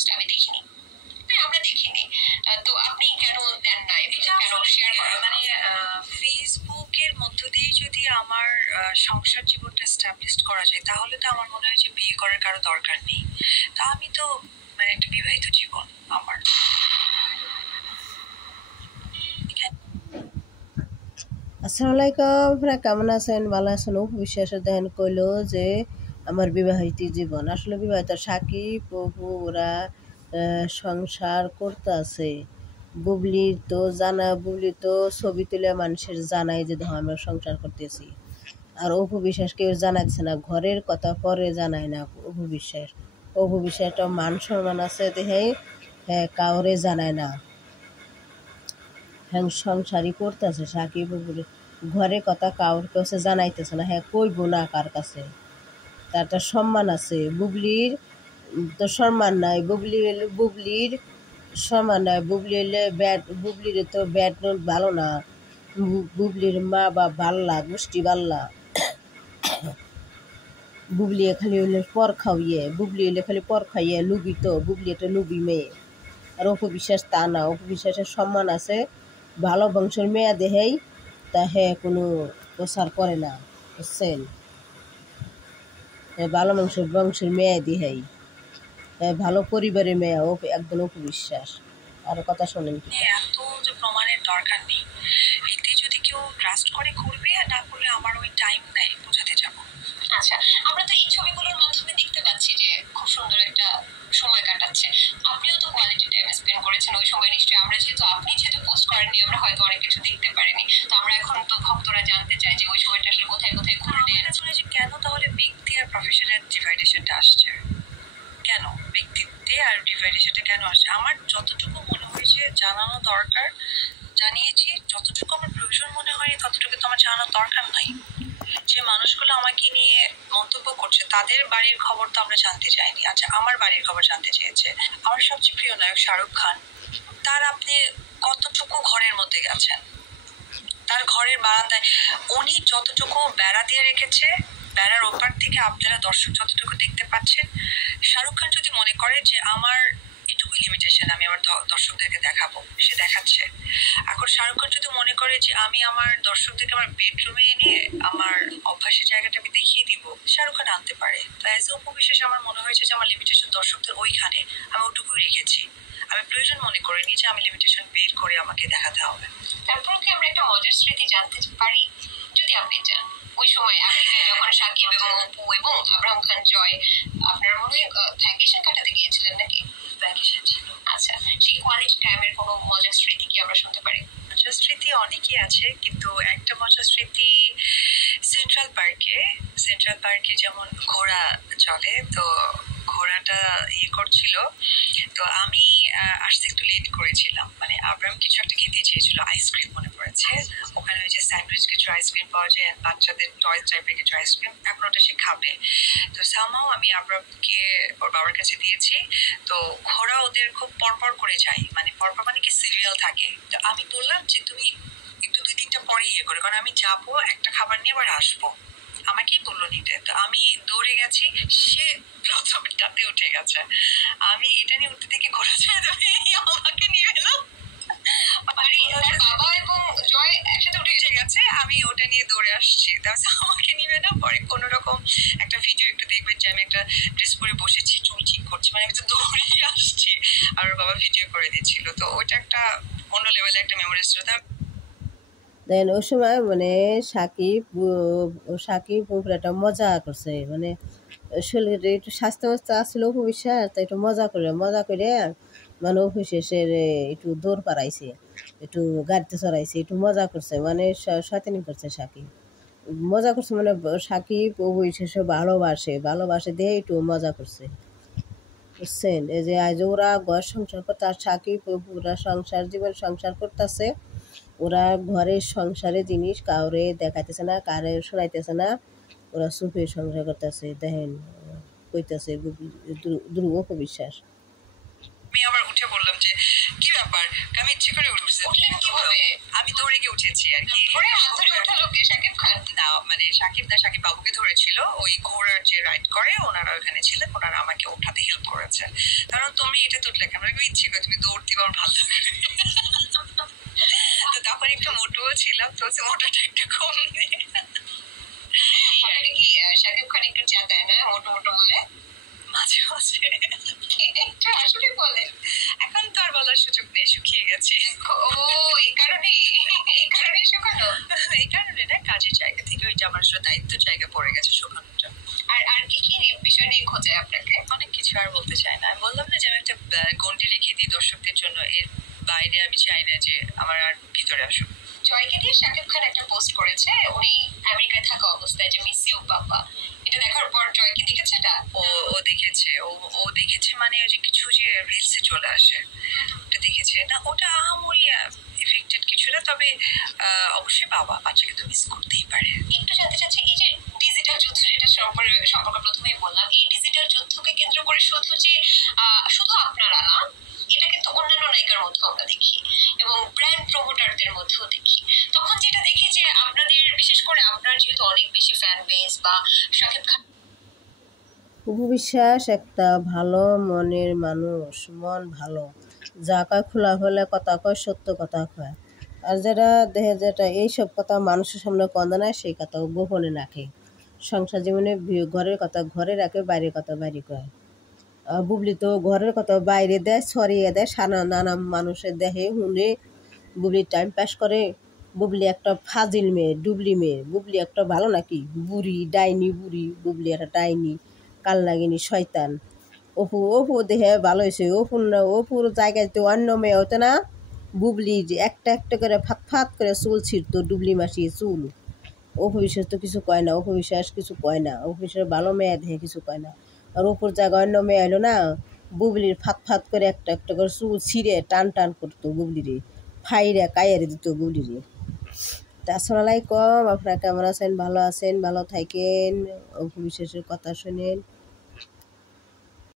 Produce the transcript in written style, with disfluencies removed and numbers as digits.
Post আমি দেখিনি। আমরা দেখিনি, তো আপনি কেন দেন না, কেন শেয়ার করেন? মানে ফেসবুকের মধ্য দিয়ে যদি আমার সংসার জীবনটা এস্টাবলিশ করা যায় তাহলে তো আমার মনে হয় যে বিয়ে করার কারো দরকার নেই। তা আমি তো মানে একটা বিবাহিত জীবন আমার। আসসালামু আলাইকুম, আপনারা কেমন আছেন? ভালো আছেন? বিশ্বাস দেন কইলো যে আমার বিবাহিত জীবন, আসলে বিবাহিত সাকিব প্রভু ওরা সংসার করতে আছে। বুবলির তো বুবলি তো ছবি তুলে মানুষের জানাই যে দেখো আমরা সংসার করতেছি, আর অপু বিশ্বাস কেউ জানাচ্ছে না, ঘরের কথা পরে জানায় না অপু বিশ্বাস। অপু বিশ্বাসটা মান সম্মান আছে দেখে হ্যাঁ কাউরে জানায় না, হ্যাঁ সংসারই করতেছে সাকিব ঘরে কথা কাউর কাছে জানাইতেছে না, হ্যাঁ কইব না কার কাছে। তার একটা সম্মান আছে, বুবলির তো সম্মান নাই, বুবলির সম্মান নাই, বুবলি হলে বুবলির তো ব্যাট নোট ভালো না, বুবলির মা বাপ বাল্লা গোষ্ঠী বাল্লা, বুবলি খালি হইলে পর খাওয়িয়ে, বুবলি হইলে খালি পর খাইয়ে লুবি, তো বুবলি একটা লুবি মেয়ে। আর অপু বিশ্বাস তা না, অপু বিশ্বাসের সম্মান আছে, ভালো বংশের মেয়ে দেহেই তা হ্যাঁ কোনো প্রচার করে না, বুঝছেন? ভালো বংশের মেয়ে দেহেই ভালো পরিবারের মেয়ে, ও একদম অপু বিশ্বাস। আর কথা শোনেন কি? এত যে প্রমাণের দরকার নেই, এতে যদি কেউ ট্রাস্ট করে করবে, আর না করলে আমার ওই টাইম নাই বোঝাতে যাব। আচ্ছা, আমরা তো এই ছবিগুলোর মাধ্যমে দেখতে পাচ্ছি যে খুব সুন্দর একটা সময় কাটাচ্ছে। আপনিও তো কোয়ালিটি টাইম স্পেন্ড করেছেন ওই সময় নিশ্চয়ই। আপনি যেহেতু পোস্ট করেননি, আমরা হয়তো অনেক কিছু দেখতে পারিনি। তো আমরা এখন তো ভক্তরা জানতে চাই যে ওই সময়টা আসলে কোথায় কোথায় ঘুরলেন। আসলে যে কেন তাহলে ব্যক্তি আর প্রফেশনের ডিভাইডেশনটা আসছে, কেন ব্যক্তিত্বে আর ডিভাইডেশনটা কেন আসছে? আমার যতটুকু মনে হয়েছে জানানো দরকার জানিয়েছি, যতটুকু আমার প্রয়োজন মনে হয় ততটুকু তো আমার জানানোর দরকার নাই। যে মানুষগুলো আমাকে নিয়ে মন্তব্য করছে তাদের বাড়ির খবর তো আমরা জানতে চাইনি। আচ্ছা, আমার বাড়ির খবর জানতে চেয়েছে। আমার সবচেয়ে প্রিয় নায়ক শাহরুখ খান, তার আপনি কতটুকু ঘরের মধ্যে গেছেন? তার ঘরের বারান্দায় উনি যতটুকু বেড়া দিয়ে রেখেছে, বেড়ার ওপার থেকে আপনারা দর্শক যতটুকু দেখতে পাচ্ছেন, শাহরুখ খান যদি মনে করে যে আমার এটুকুই লিমিটেশন আমি আমার দর্শকদেরকে দেখাবো, সে দেখাচ্ছে। এখন শাহরুখ খান যদি মনে করে যে আমি আমার দর্শকদেরকে আমার বেডরুমে এনে আমার অভ্যাসের জায়গাটা আমি দেখিয়ে দিব, শাহরুখ খান আনতে পারে। তো অ্যাজ এ উপবিশেষ আমার মনে হয়েছে যে আমার লিমিটেশন দর্শকদের ওইখানে, আমি ওটুকুই রেখেছি। আমি প্রয়োজন মনে করিনি যে আমি লিমিটেশন বের করে আমাকে দেখাতে হবে। তারপর কি আমরা একটা মজার স্মৃতি জানতে পারি যদি আপনি চান? ওই সময় আমেরিকায় যখন সাকিব এবং অপু এবং আব্রাহাম খান জয় আপনার মনে হয় ভ্যাকেশন কাটাতে গিয়েছিলেন নাকি? ভ্যাকেশন ছিল। আচ্ছা, সেই কোয়ালিটি টাইমের কোনো মজার স্মৃতি কি আমরা শুনতে পারি? মজার স্মৃতি অনেকই আছে, কিন্তু একটা মজার স্মৃতি সেন্ট্রাল পার্কে যেমন ঘোড়া চলে, তো ঘোড়াটা করছিল, তো আমি আসতে একটু লেট করেছিলাম। মানে আব্রাহাম কিছু একটা খেতে চেয়েছিল, আইসক্রিম মনে পড়েছে। ওখানে ওই যে স্যান্ডউইচ কিছু আইসক্রিম পাওয়া যায়, বাচ্চাদের টয় টাইপের কিছু আইসক্রিম, এখন ওটা সে খাবে। তো সামহাও আমি আব্রাহামকে ওর বাবার কাছে দিয়েছি। তো ঘোড়া ওদের খুব পরপর করে যায়, মানে পরপর মানে কি সিরিয়াল থাকে। তো আমি বললাম যে তুমি একটু 2-3টা পরে করে, কারণ আমি যাবো একটা খাবার নিয়ে আবার আসবো, আমাকেই বললো নিতে। তো আমি দৌড়ে গেছি, সে প্রথমটাতে উঠে গেছে। আমি এটা নিয়ে উঠতে থেকে ঘোরা ছেড়ে দেবে, আমাকে নিবে না। বাবা এবং জয় একসাথে উঠে গেছে, আমি ওটা নিয়ে দৌড়ে আসছি, আমাকে নিবে না। পরে কোন রকম একটা ভিডিও একটু দেখবেন যে আমি একটা ড্রেস পরে বসেছি, চুল ঠিক করছি, মানে আমি তো দৌড়ে আসছি, আর বাবা ভিডিও করে দিচ্ছিল। তো ওইটা একটা অন্য লেভেলে একটা মেমোরিজ ছিল। দেন ওই সময় মানে সাকিব উপরে একটা মজা করছে, মানে শরীরে একটু স্বাস্থ্য আসছিল অপু বিশ্বাস, তাই একটু মজা করে মানে অপু শেষের একটু দৌড় পাড়াইছে, একটু গাড়িতে চড়াইছে, একটু মজা করছে, মানে শয়তানি করছে সাকিব, মজা করছে মানে সাকিব অপু শেষে ভালোবাসে দিয়ে একটু মজা করছে, বুঝছেন? এই যে আজ ওরা ঘর সংসার করতে, আর সাকিব ওরা সংসার করতেছে, ওরা ঘরের সংসারের জিনিস কাউরে দেখাইতেছে না, কারে শোনাইতেছে না, ওরা সুখে সংসার করতেছে। দেখেন কইতেছে ধ্রুব বিশ্বাস। আমি আবার উঠে বললাম যে যে কি ব্যাপার, আমি ইচ্ছে করে উঠছি। উঠলেন কিভাবে? আমি দৌড়ে গিয়ে উঠেছি আর কি। হাত ধরে উঠালো কে? শাকিব খান? না, মানে শাকিব না, শাকিব বাবুকে ধরেছিল। ওই ঘোড়ার যে রাইড করে ওনারা ওখানে ছিলেন, ওনারা আমাকে ওঠাতে হেল্প করেছে। কারণ তুমি এটা তুললে কেন? ইচ্ছে করে, তুমি দৌড় দিবা আমার ভালো লাগে। তো তখন একটু মোটোও ছিলাম, তো মোটোটা একটু কম নেই। কি শাকিব খান একটু চা দেয় না মোটো মোটো বলে? মাঝে মাঝে একটু আসলে বলে। এখন তো আর বলার সুযোগ নেই, শুকিয়ে গেছে। ও এই কারণেই শুকানো? এই কারণে না, কাজের জায়গা থেকে ওইটা আমার আসলে দায়িত্ব জায়গা পড়ে গেছে শুকানোটা। আর আর কি কি বিষয় নিয়ে খোঁজে আপনাকে? অনেক কিছু, আর বলতে চাই না। আমি বললাম না যে আমি একটা গন্ডি লিখে দিই দর্শকদের জন্য, এর বাইরে আমি চাই না যে আমার আর ভিতরে আসুক। জয়কে দিয়ে শাকিব খান একটা পোস্ট করেছে উনি আমেরিকায় থাকা অবস্থায়, যে মিস ইউ বাবা। এটা দেখার পর জয় কি দেখেছে? এটা ও দেখেছে। ও দেখেছে মানে ওই যে কিছু যে রিলসে চলে আসে, ওটা দেখেছে না। ওটা আহামরি এফেক্টেড কিছু না, তবে অবশ্যই বাবা বাচ্চাকে তো মিস করতেই পারে। একটু জানতে চাচ্ছি, এই যে ডিজিটাল যুদ্ধ, যেটা সম্পর্কে প্রথমেই বললাম, এই ডিজিটাল যুদ্ধকে কেন্দ্র করে শুধু আপনারা না, এটা কিন্তু অন্যান্য নায়িকার মধ্যেও আমরা দেখি এবং ব্র্যান্ড প্রমোটারদের মধ্যেও দেখি। তখন যেটা দেখি যে আপনাদের, বিশেষ করে আপনার যেহেতু অনেক বেশি ফ্যান বেস বা শাকিব খান। অপু বিশ্বাস একটা ভালো মনের মানুষ, মন ভালো, যা কয় খোলা হলে কথা কয়, সত্য কথা কয়। আর যারা দেখে যেটা এইসব কথা মানুষের সামনে কন্দা নেয়, সেই কথা গোপনে রাখে। সংসার জীবনে ঘরের কথা ঘরে রাখে, বাইরের কথা বাইরে কয়। বুবলি তো ঘরের কথা বাইরে দেয়, ছড়িয়ে দেয়, নানা মানুষের দেহে শুনে বুবলি টাইম পাস করে। বুবলি একটা ফাজিল মেয়ে, ডুবলি মেয়ে। বুবলি একটা ভালো নাকি? বুড়ি, ডাইনি বুড়ি। বুবলি একটা ডাইনি, কাল লাগিনি, শয়তান। অপু দেহে ভালো হয়েছে। অপুর জায়গায় তো অন্য মেয়ে হতো না। বুবলি যে একটা একটা করে ফাত করে চুল ছিঁড়তো, ডুবলি মাসি চুল। অপু বিশ্বাস তো কিছু কয় না, অপু বিশ্বাস কিছু কয় না। অপু বিশ্বাস ভালো মেয়ে দেখে কিছু কয় না। আর অপুর জায়গায় অন্য মেয়ে এলো না, বুবলির ফাত করে একটা একটা করে চুল ছিঁড়ে টান করতো বুবলিরে, ফাইরে কাইয়ারে দিত বুবলিরে। আসসালামু আলাইকুম, আপনারা কেমন আছেন? ভালো আছেন? ভালো থাকেন, অপু বিশ্বাসের কথা শোনেন।